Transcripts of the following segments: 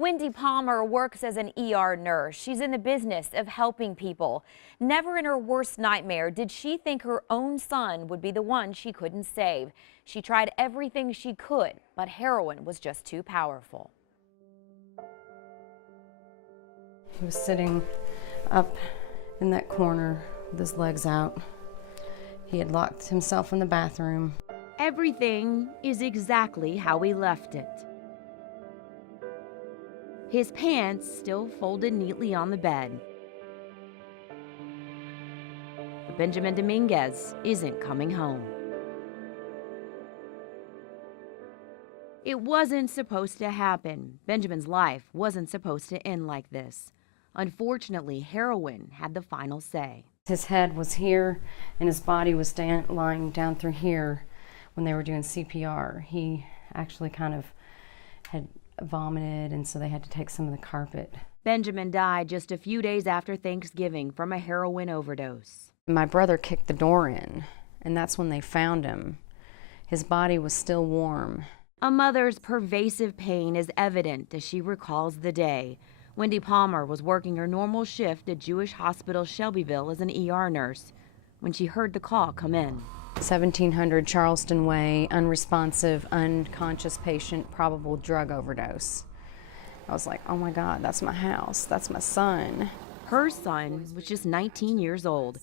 Wendy Palmer works as an ER nurse. She's in the business of helping people. Never in her worst nightmare did she think her own son would be the one she couldn't save. She tried everything she could, but heroin was just too powerful. He was sitting up in that corner with his legs out. He had locked himself in the bathroom. Everything is exactly how we left it. His pants still folded neatly on the bed. But Benjamin Dominguez isn't coming home. It wasn't supposed to happen. Benjamin's life wasn't supposed to end like this. Unfortunately, heroin had the final say. His head was here and his body was lying down through here when they were doing CPR. He actually kind of had vomited, and so they had to take some of the carpet. Benjamin died just a few days after Thanksgiving from a heroin overdose. My brother kicked the door in, and that's when they found him. His body was still warm. A mother's pervasive pain is evident as she recalls the day. Wendy Palmer was working her normal shift at Jewish Hospital Shelbyville as an ER nurse when she heard the call come in. 1700 Charleston Way, unresponsive, unconscious patient, probable drug overdose. I was like, oh my God, that's my house, that's my son. Her son was just 19 years old.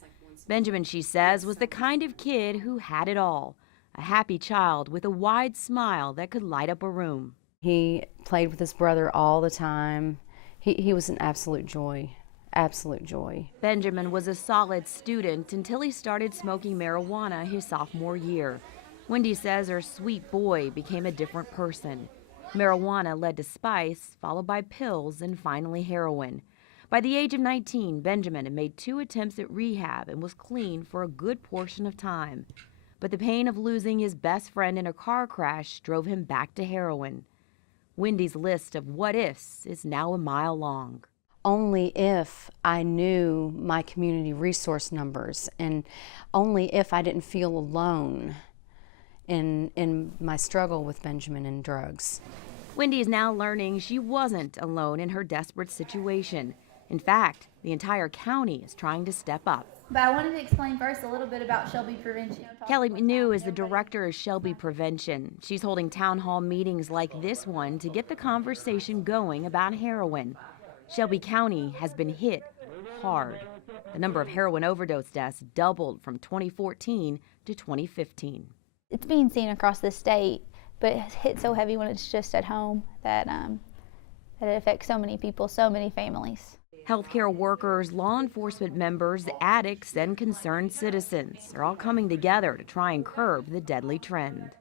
Benjamin, she says, was the kind of kid who had it all. A happy child with a wide smile that could light up a room. He played with his brother all the time. He was an absolute joy. Absolute joy. Benjamin was a solid student until he started smoking marijuana his sophomore year. Wendy says her sweet boy became a different person. Marijuana led to spice, followed by pills, and finally heroin. By the age of 19, Benjamin had made 2 attempts at rehab and was clean for a good portion of time. But the pain of losing his best friend in a car crash drove him back to heroin. Wendy's list of what-ifs is now a mile long. Only if I knew my community resource numbers, and only if I didn't feel alone in my struggle with Benjamin and drugs. Wendy is now learning she wasn't alone in her desperate situation. In fact, the entire county is trying to step up. But I wanted to explain first a little bit about Shelby Prevention. Kelly Manu is the director of Shelby Prevention. She's holding town hall meetings like this one to get the conversation going about heroin. Shelby County has been hit hard. The number of heroin overdose deaths doubled from 2014 to 2015. It's being seen across the state, but it's hit so heavy when it's just at home that it affects so many people, so many families. Healthcare workers, law enforcement members, addicts, and concerned citizens are all coming together to try and curb the deadly trend.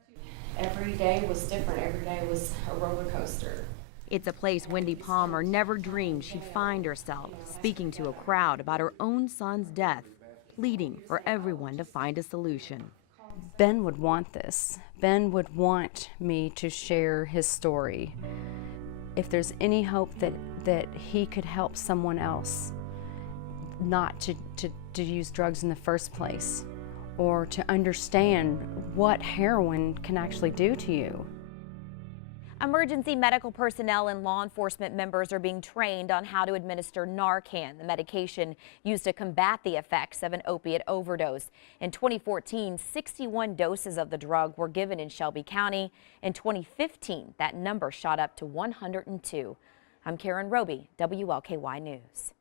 Every day was different. Every day was a roller coaster. It's a place Wendy Palmer never dreamed she'd find herself, speaking to a crowd about her own son's death, pleading for everyone to find a solution. Ben would want this. Ben would want me to share his story. If there's any hope that he could help someone else not to use drugs in the first place, or to understand what heroin can actually do to you. Emergency medical personnel and law enforcement members are being trained on how to administer Narcan, the medication used to combat the effects of an opiate overdose. In 2014, 61 doses of the drug were given in Shelby County. In 2015, that number shot up to 102. I'm Karen Roby, WLKY News.